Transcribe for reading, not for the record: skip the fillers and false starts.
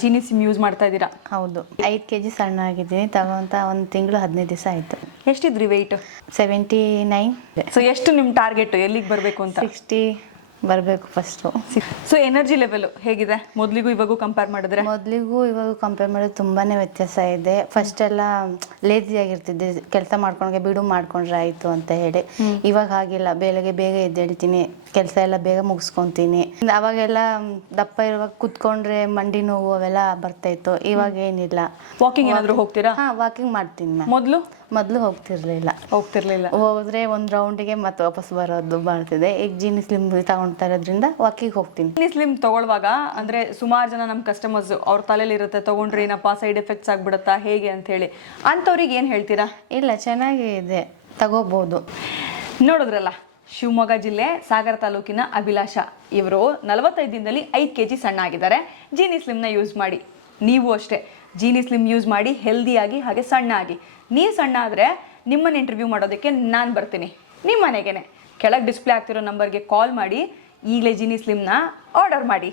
Jeeni slim use ಮಾಡ್ತಾ ಇದ್ದೀರಾ? ಹೌದು, 5 kg ಸಣ್ಣ ಆಗಿದ್ದೀನಿ. ತಗೊಂತ 1 ತಿಂಗಳು 15 ದಿವಸ ಆಯಿತು. ಎಷ್ಟಿದ್ರಿ ವೆಯ್ಟ್? 79. ಸೊ ಎಷ್ಟು ನಿಮ್ಮ ಟಾರ್ಗೆಟ್, ಎಲ್ಲಿಗೆ ಬರಬೇಕು ಅಂತ? 60 ಬರಬೇಕು ಫಸ್ಟು. ಸೊ ಎನರ್ಜಿ ಲೆವೆಲ್ ಹೇಗಿದೆ ಮೊದಲಿಗೂ ಇವಾಗೂ ಕಂಪೇರ್ ಮಾಡಿದ್ರೆ? ಮೊದಲಿಗೂ ಇವಾಗ ಕಂಪೇರ್ ಮಾಡಿದ್ರೆ ತುಂಬಾ ವ್ಯತ್ಯಾಸ ಇದೆ. ಫಸ್ಟ್ ಎಲ್ಲ ಲೇಜಿ ಆಗಿರ್ತಿದ್ದೆ, ಕೆಲಸ ಮಾಡ್ಕೊಂಡ್ರೆ ಬಿಡು ಮಾಡ್ಕೊಂಡ್ರೆ ಆಯಿತು ಅಂತ ಹೇಳಿ. ಇವಾಗ ಹಾಗಿಲ್ಲ, ಬೆಳಗ್ಗೆ ಬೇಗ ಎದ್ದೇಳ್ತೀನಿ, ಕೆಲಸ ಎಲ್ಲ ಬೇಗ ಮುಗಿಸ್ಕೊತೀನಿ. ಅವಾಗೆಲ್ಲ ದಪ್ಪ ಇರುವಾಗ ಕುತ್ಕೊಂಡ್ರೆ ಮಂಡಿ ನೋವು ಅವೆಲ್ಲ ಬರ್ತಾಯಿತ್ತು. ಇವಾಗ ಏನಿಲ್ಲ. ವಾಕಿಂಗ್ ಏನಾದರೂ ಹೋಗ್ತೀರಾ? ಹಾಂ, ವಾಕಿಂಗ್ ಮಾಡ್ತೀನಿ ಮ್ಯಾಮ್. ಮೊದಲು ಹೋಗ್ತಿರ್ಲಿಲ್ಲ. ಹೋದ್ರೆ ಒಂದು ರೌಂಡಿಗೆ ಮತ್ತೆ ವಾಪಸ್ ಬರೋದು ಮಾಡ್ತಿದ್ದೆ. ಈಗ ಜೀನಿ ಸ್ಲಿಮ್ ತಗೊಳ್ತಾ ಇರೋದ್ರಿಂದ ವಾಕಿಂಗ್ ಹೋಗ್ತೀನಿ. ಜೀನಿ ಸ್ಲಿಮ್ ತಗೊಳ್ಳುವಾಗ ಅಂದ್ರೆ ಸುಮಾರು ಜನ ನಮ್ಮ ಕಸ್ಟಮರ್ಸ್ ಅವ್ರ ತಲೆಯಲ್ಲಿ ಇರುತ್ತೆ, ತಗೊಂಡ್ರೆ ಏನಪ್ಪ ಸೈಡ್ ಎಫೆಕ್ಟ್ಸ್ ಆಗ್ಬಿಡುತ್ತಾ ಹೇಗೆ ಅಂತ ಹೇಳಿ. ಅಂಥವ್ರಿಗೆ ಏನು ಹೇಳ್ತೀರಾ? ಇಲ್ಲ, ಚೆನ್ನಾಗಿದೆ, ತಗೋಬಹುದು. ನೋಡಿದ್ರಲ್ಲ, ಶಿವಮೊಗ್ಗ ಜಿಲ್ಲೆ ಸಾಗರ ತಾಲೂಕಿನ ಅಭಿಲಾಷ ಇವರು 45 ದಿನದಲ್ಲಿ 5 kg ಸಣ್ಣ ಆಗಿದ್ದಾರೆ. ಜೀನಿ ಸ್ಲಿಮ್ನ ಯೂಸ್ ಮಾಡಿ. ನೀವು ಅಷ್ಟೇ ಜೀನಿ ಸ್ಲಿಮ್ ಯೂಸ್ ಮಾಡಿ ಹೆಲ್ದಿಯಾಗಿ ಹಾಗೆ ಸಣ್ಣ ಆಗಿ. ನೀವು ಸಣ್ಣ ಆದರೆ ನಿಮ್ಮನ್ನು ಇಂಟರ್ವ್ಯೂ ಮಾಡೋದಕ್ಕೆ ನಾನು ಬರ್ತೀನಿ ನಿಮ್ಮ ಮನೆಗೇ. ಕೆಳಗೆ ಡಿಸ್ಪ್ಲೇ ಆಗ್ತಿರೋ ನಂಬರ್ಗೆ ಕಾಲ್ ಮಾಡಿ ಈಗಲೇ ಜೀನಿ ಸ್ಲಿಮ್ನ ಆರ್ಡರ್ ಮಾಡಿ.